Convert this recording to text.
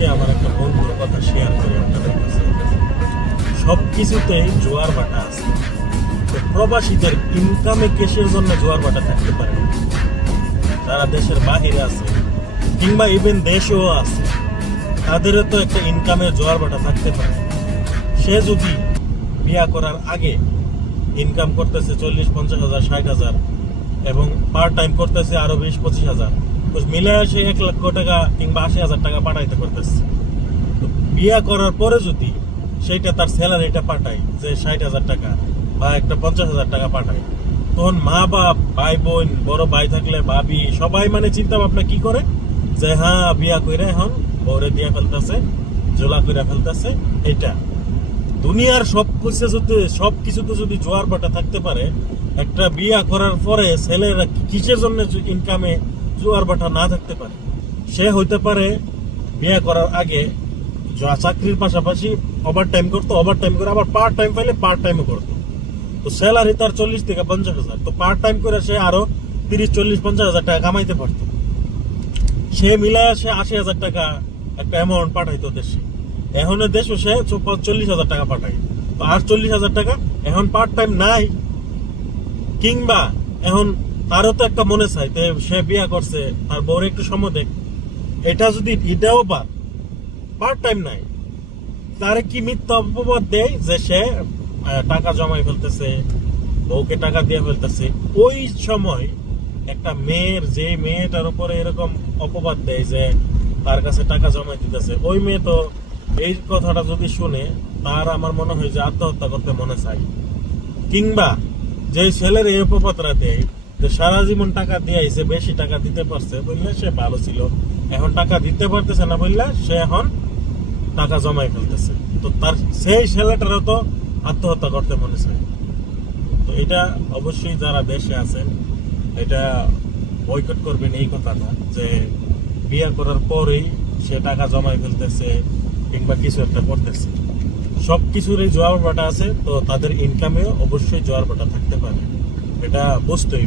আজকে আমার একটা বন্ধুর কথা শেয়ার করি আপনাদের কাছে। সব কিছুতেই জোয়ার ভাটা আছে। তো প্রবাসীদের ইনকামে কেসের জন্য জোয়ার ভাটা থাকতে পারে না। যারা দেশের বাহিরে আছে কিংবা ইভেন দেশেও আছে, তাদেরও তো একটা ইনকামের জোয়ার ভাটা থাকতে পারে। সে যদি বিয়া করার আগে ইনকাম করতেছে 40-50 হাজার 60 হাজার এবং পার্ট টাইম করতেছে আরো 20-25 হাজার, মিলে আসে 1 লক্ষ টাকা কিংবা 80 হাজার টাকা পাঠাইতে করতেছে। তো বিয়া করার পরে যদি সেইটা তার স্যালারিটা পাঠায় যে 60 হাজার টাকা বা একটা 50 হাজার টাকা পাঠায়, তখন মা বাপ ভাই বোন বড় ভাই থাকলে ভাবি সবাই মানে চিন্তা ভাবনা কি করে যে হ্যাঁ বিয়া করে এখন বউরে দিয়া ফেলতেছে, জোলা করে ফেলতেছে। এটা দুনিয়ার সব কিছুতে যদি জোয়ার ভাটা থাকতে পারে, একটা বিয়া করার পরে ছেলেরা কিসের জন্য ইনকামে জোয়ার ভাটা না থাকতে পারে? সে হইতে পারে বিয়া করার আগে চাকরির পাশাপাশি ওভার টাইম করতো, ওভার টাইম করে আবার পার্ট টাইম পাইলে পার্ট টাইমও করতো। তো স্যালারি তার 40-50 হাজার, তো পার্ট টাইম করে সে আরো 30-40-50 হাজার টাকা কামাইতে পারতো। সে মিলায় সে 80 হাজার টাকা একটা অ্যামাউন্ট পাঠাইতো দেশে। এখন দেশও সে 40 হাজার টাকা পাঠায়। তো আর 40 হাজার টাকা এখন পার্ট টাইম নাই, কিংবা এখন তারও তো একটা মনে চাই সে বিয়া করছে, তার বউরে একটু সময় দেখ। এটা যদি এটাও পার্ট টাইম নাই, তারে কি মিথ্যা অপবাদ দেয় যে সে টাকা জমাই ফেলতেছে, বউকে টাকা দিয়ে ফেলতেছে। ওই সময় একটা মেয়ের, যে মেয়েটার উপরে এরকম অপবাদ দেয় যে তার কাছে টাকা জমাই দিতেছে, ওই মেয়ে তো এই কথাটা যদি শুনে তার আমার মনে হয় যে আত্মহত্যা করতে মনে চাই। কিংবা যে ছেলের এই অপবাদটা দেয় যে সারা জীবন টাকা দিয়ে আইছে, বেশি টাকা দিতে পারছে বললে সে ভালো ছিল, এখন টাকা দিতে পারতেছে না বললে সে এখন টাকা জমাই ফেলতেছে, তো তার সেই ছেলেটারও তো আত্মহত্যা করতে মনে চায়। তো এটা অবশ্যই যারা দেশে আছেন এটা বয়কট করবেন এই কথাটা, যে বিয়ে করার পরেই সে টাকা জমাই ফেলতেছে কিংবা কিছু একটা করতেছে। সব কিছুরই জোয়ার ভাটা আছে, তো তাদের ইনকামেও অবশ্যই জোয়ার ভাটা থাকতে পারে, এটা বুঝতেই।